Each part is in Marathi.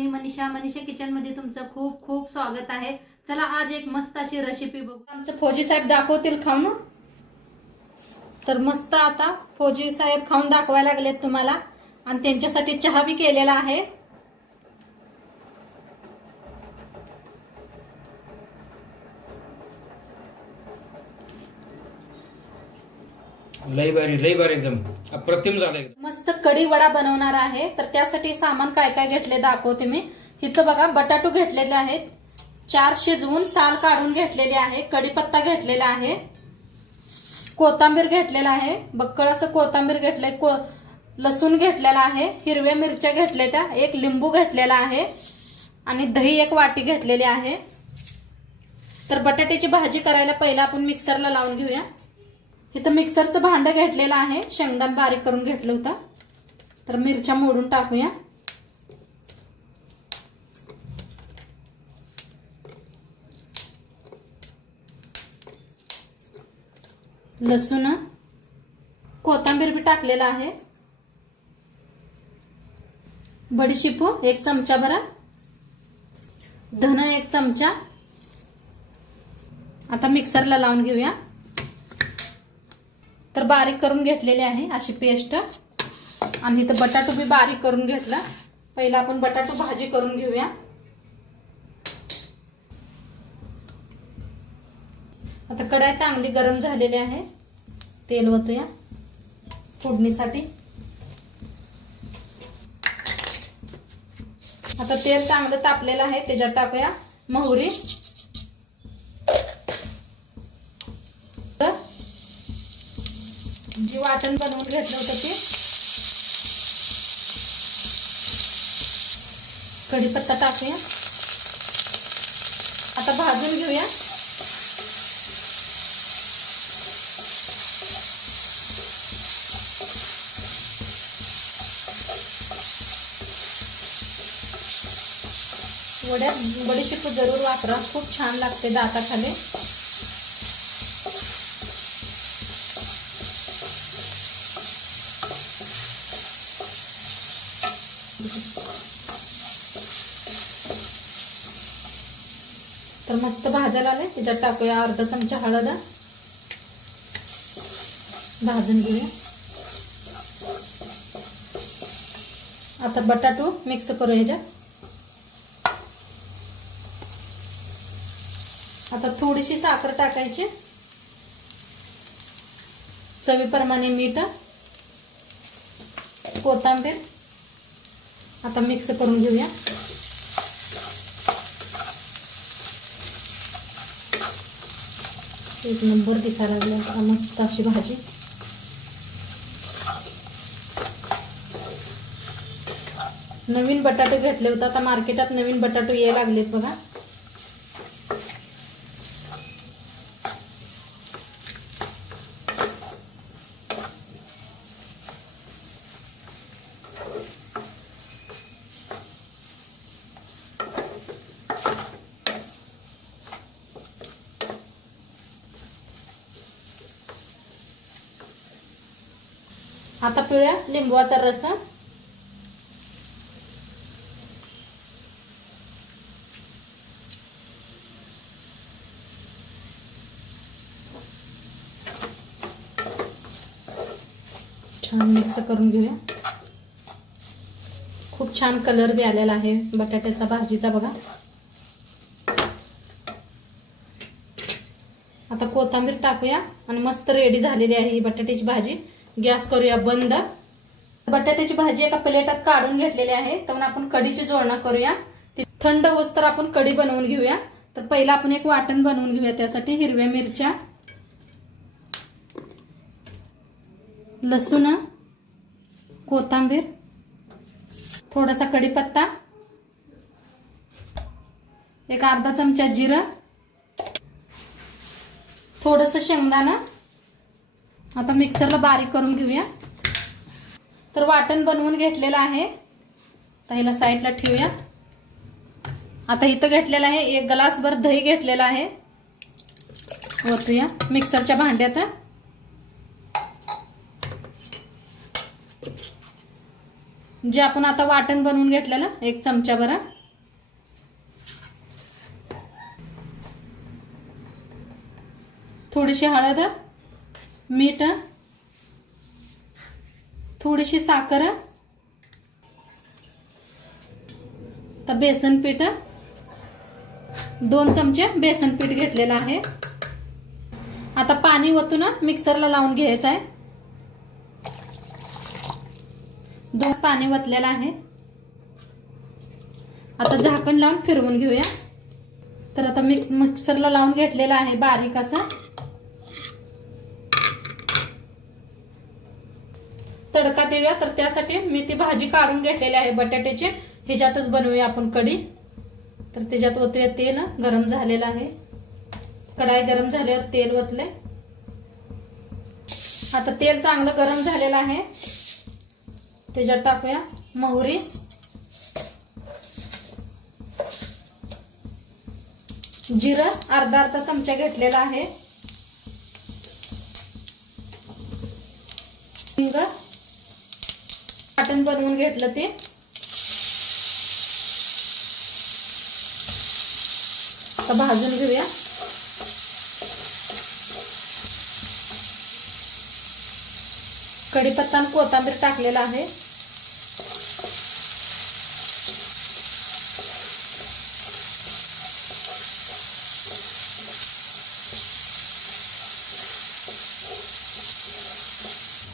मी मनीषा किचन मध्ये तुमचं खूप खूप स्वागत आहे। चला आज एक मस्त अशी रेसिपी बघू। आमचे फौजी साहेब दाखवतील खाऊन। तर मस्त आता फौजी साहेब खाऊन दाखवायला लागलेत तुम्हाला आणि त्यांच्यासाठी चहा बी केलेला आहे। लई बारी एकदम अप्रतिम झालंय। मस्त कढी वडा बनवणार आहे। तर त्यासाठी सामान काय काय घेतले दाखवते मी। इथं बघा बटाटू घेतलेले आहेत, 4 शिजवून साल काढून घेतलेले आहे, कढीपत्ता घेतलेला आहे, कोथिंबीर घेतलेला आहे, बक्कळ असं कोथिंबीर घेतलंय, लसूण घेतलेला आहे, हिरव्या मिरच्या घेतल्या त्या, एक लिंबू घेतलेला आहे आणि दही 1 वाटी घेतलेली आहे। तर बटाट्याची भाजी करायला पहिला आपण मिक्सरला लावून घेऊया। इथं मिक्सरचं भांडं घेतलेलं आहे, शेंगदाणे बारीक करून घेतलं होतं। तर मिरच्या मोडून टाकूया। लसूण, कोथिंबीर बी टाकलेला आहे, बडीशेप 1 चमचा भरा, धन 1 चमचा। आता मिक्सरला लावून घेऊया। तर बारीक करून घेतलेले आहे अशी पेस्ट आणि इथं बटाटू बी बारीक करून घेतला। पहिला आपण बटाटू भाजी करून घेऊया। आता कढई चांगली गरम झालेली आहे, तेल ओतूया फोडणीसाठी। आता तेल चांगलं तापलेलं आहे, त्याच्यात टाकूया मोहरी, जी वाटण बनवून घेतलं होतं ते, कढीपत्ता टाकूया। आता भाजून घेऊया। वड्यात बडीशेप जरूर वापरा, खूप छान लागते दाताखाली। तर मस्त भाजायला आले, त्याच्यात टाकूया अर्धा चमचा हळद, भाजून घेऊया। आता बटाटू मिक्स करू ह्याच्यात। आता थोडीशी साखर टाकायची, चवीप्रमाणे मीठ, कोथिंबीर। आता मिक्स करून घेऊया। एक नंबर दिसायला लागली आता मस्त अशी भाजी। नवीन बटाटे घेतले होते, आता मार्केटात नवीन बटाटे यायला लागलेत बघा। आता पिळूया लिंबूचा रस, छान मिक्स करून घेऊया। खूप छान कलर बी आलेला आहे बटाट्याचा भाजीचा बघा। आता कोथिंबीर टाकूया आणि मस्त रेडी झालेली आहे ही बटाट्याची भाजी। गॅस करूया बंद। बटाट्याची भाजी एका प्लेटात काढून घेतलेली आहे। तर आपण कढीची जोडणा करूया। ती थंड होस तर आपण कढी बनवून घेऊया। तर पहिला आपण एक वाटण बनवून घेऊया। त्यासाठी हिरव्या मिरच्या, लसूण, कोथिंबीर, थोडासा कढीपत्ता, एक अर्धा चमचा जिरं, थोडंसं शेंगदाणा। आता मिक्सरला बारीक करून घेऊया। तर वाटण बनवून घेतलेलं आहे, त्याला साईडला ठेवूया। आता इथं घेतलेलं आहे 1 ग्लासभर दही घेतलेला आहे, ओतूया मिक्सरच्या भांड्यात। जे आपण आता वाटण बनवून घेतलेलं 1 चमचा भर, थोडीशी हळद, मीठ, थोडीशी साखर, तर बेसन पीठ 2 चमचे बेसन पीठ घेतलेलं आहे. आता पाणी ओतून मिक्सरला लावून घ्यायचं आहे. 2 पाणी ओतलेलं आहे. आता झाकण लावून फिरवून घेऊया. तर आता मिक्सरला लावून घेतलेला आहे बारीक असा. तडका देऊया. तर त्यासाठी मी ती भाजी काढून घेतलेली आहे बटाट्याची. ह्याच्यातच बनवूया आपण कढी. तर त्याच्यात ओतूया तेल. गरम झालेलं आहे. कढाई गरम झाल्यावर तेल ओतले. आता तेल चांगलं गरम झालेलं आहे. त्याच्यात टाकूया मोहरी, जिरं अर्धा चमचा घेतलेला आहे, हिंग, वाटण बनवून घेतलं ते, आता भाजून घेऊया. कढीपत्ता आणि कोथिंबीर टाकलेला आहे.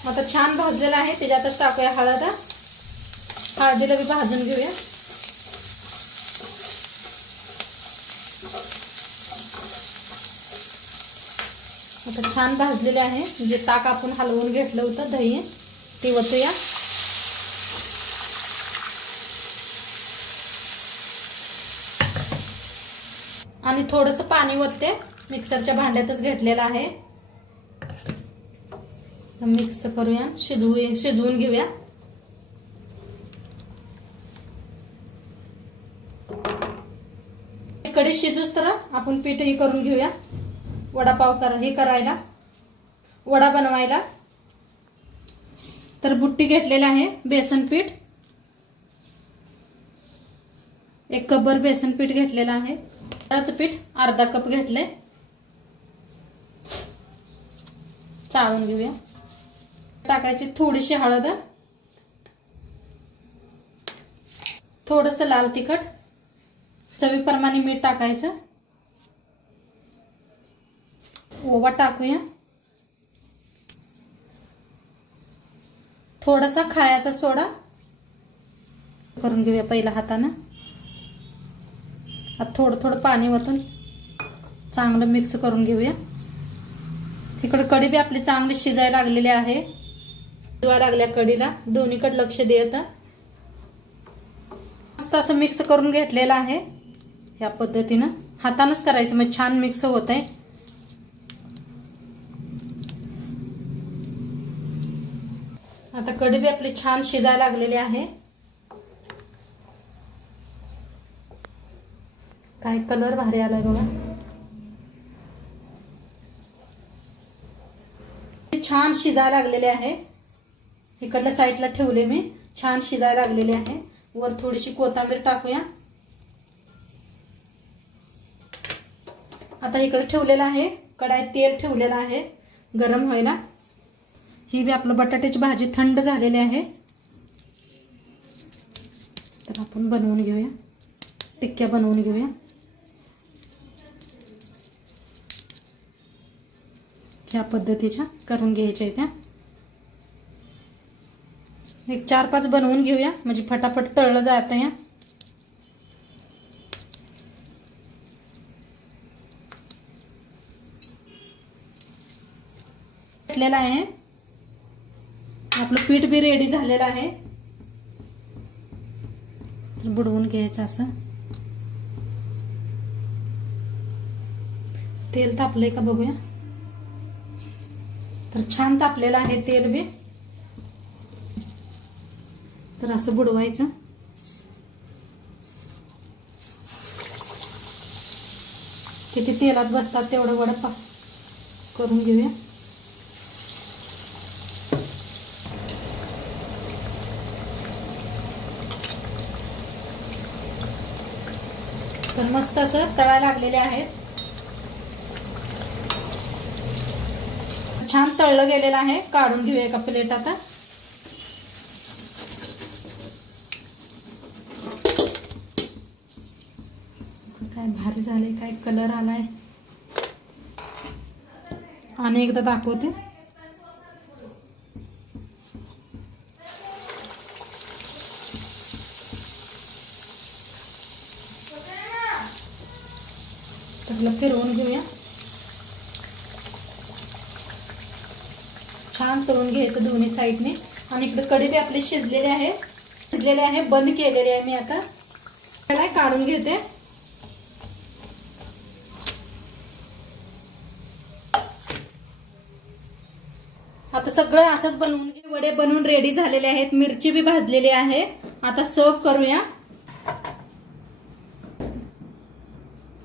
आता छान भाजलेला आहे. त्याच्यातच टाकूया हळद. हळदीला बी भाजून घेऊया. आता छान भाजलेले आहे. जे ताक आपण हलवून घेतलं होतं दही ते ओतूया. आणि थोडंसं पाणी ओतते. मिक्सरच्या भांड्यातच घेतलेलं आहे. मिक्स करूया. शिजवून घेऊया. कढी शिजूस तर आपण पीठही करून घेऊया. वडापाव करायला, वडा बनवायला. तर बुट्टी घेतलेला आहे बेसन पीठ. 1 कपभर बेसन पीठ घेतलेलं आहे. तांदळाचं पीठ अर्धा कप घेतलंय. चाळून घेऊया. टाकायची थोडीशी हळद, थोडंसं लाल तिखट, चवीप्रमाणे मीठ टाकायचं. ओवा टाकूया. थोडासा खायचा सोडा करून घेऊया पहिला हाताने. आता थोडं पाणी ओतून चांगलं मिक्स करून घेऊया. इकडे कढी बी आपली चांगली शिजायला लागलेली आहे. शिजवायला लागल्या कढीला. दोन्हीकडे लक्ष द्यायचं. मस्त असं मिक्स करून घेतलेलं आहे. ह्या पद्धतीनं हातानंच करायचं, मग छान मिक्स होत आहे. आता कढी बी आपली छान शिजायला लागलेली आहे. काय कलर भारी आलाय बघा. छान शिजायला लागलेले आहे. इकडल्या साईडला ठेवले मी. छान शिजायला लागलेले आहे. वर थोडीशी कोथिंबीर टाकूया. आता इकडे ठेवलेलं आहे. कढाईत तेल ठेवलेलं आहे गरम व्हायला. ही बी आपलं बटाट्याची भाजी थंड झालेली आहे. तर आपण बनवून घेऊया. टिक्क्या बनवून घेऊया. ह्या पद्धतीच्या करून घ्यायच्या त्या. एक 4-5 बनवून घेऊया म्हणजे फटाफट तळलं जातं. या घेतलेला आहे. आपलं पीठ बी रेडी झालेलं आहे. तर बुडवून घ्यायचं असं. तेल तापलंय का बघूया. तर छान तापलेलं आहे तेल बी. तर असं बुडवायचं. किती तेलात बसतात तेवढं वडा करून घेऊया. तर मस्त असं तळायला लागलेले आहेत. छान तळलं गेलेलं आहे. काढून घेऊया एका प्लेट आता. काय भारी झाले, काय कलर आलाय. आणि एकदा दाखवते. त्याला फिरवून घेऊया. छान तळून घ्यायचं दोन्ही साईडने. आणि इकडे कढी बी आपली शिजलेली आहे. बंद केलेली आहे मी आता. त्याला काढून घेते. आता सगळं असंच बनवून घे. वडे बनवून रेडी झालेले आहेत. मिरची बी भाजलेली आहे. आता सर्व करूया.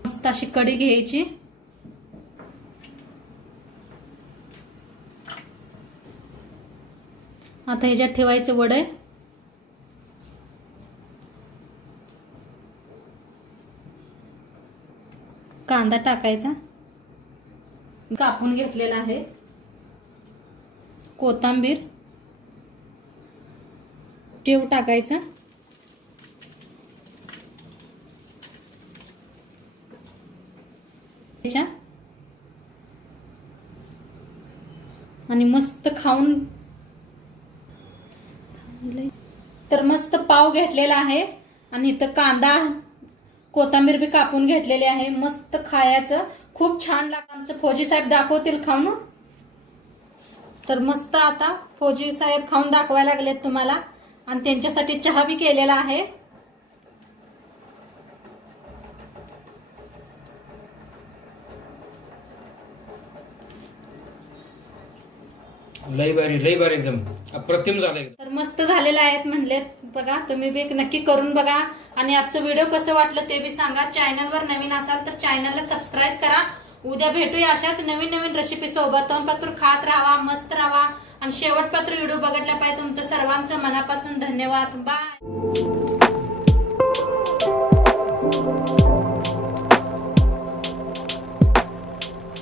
मस्त अशी कढी घ्यायची. आता ह्याच्यात ठेवायचं वडे. कांदा टाकायचा, कापून घेतलेला आहे. कोथिंबीर, शेव टाकायचा. आणि मस्त खाऊन. तर मस्त पाव घेतलेला आहे. आणि इथं कांदा, कोथिंबीर बी कापून घेतलेली आहे. मस्त खायचं, खूप छान लागतं. आमचं फौजी साहेब दाखवतील खाऊन. तर मस्त आता फौजी साहेब खाऊन दाखवायला लागलेत तुम्हाला. आणि त्यांच्यासाठी चहा बी केलेला आहे. लई भारी एकदम अप्रतिम झालंय. तर मस्त झालेले आहेत म्हणलेत. बघा तुम्ही बी नक्की करून बघा. आणि आजचं व्हिडिओ कसं वाटलं ते बी सांगा. चॅनलवर नवीन असाल तर चॅनलला सबस्क्राईब करा. उद्या भेटूया अशाच नवीन रेसिपी सोबत. तोंडपात्र खात राहा, मस्त राहा. आणि शेवटपात्र व्हिडिओ बघितल्या पाहिजे. तुमचं सर्वांचं मनापासून धन्यवाद. बाय.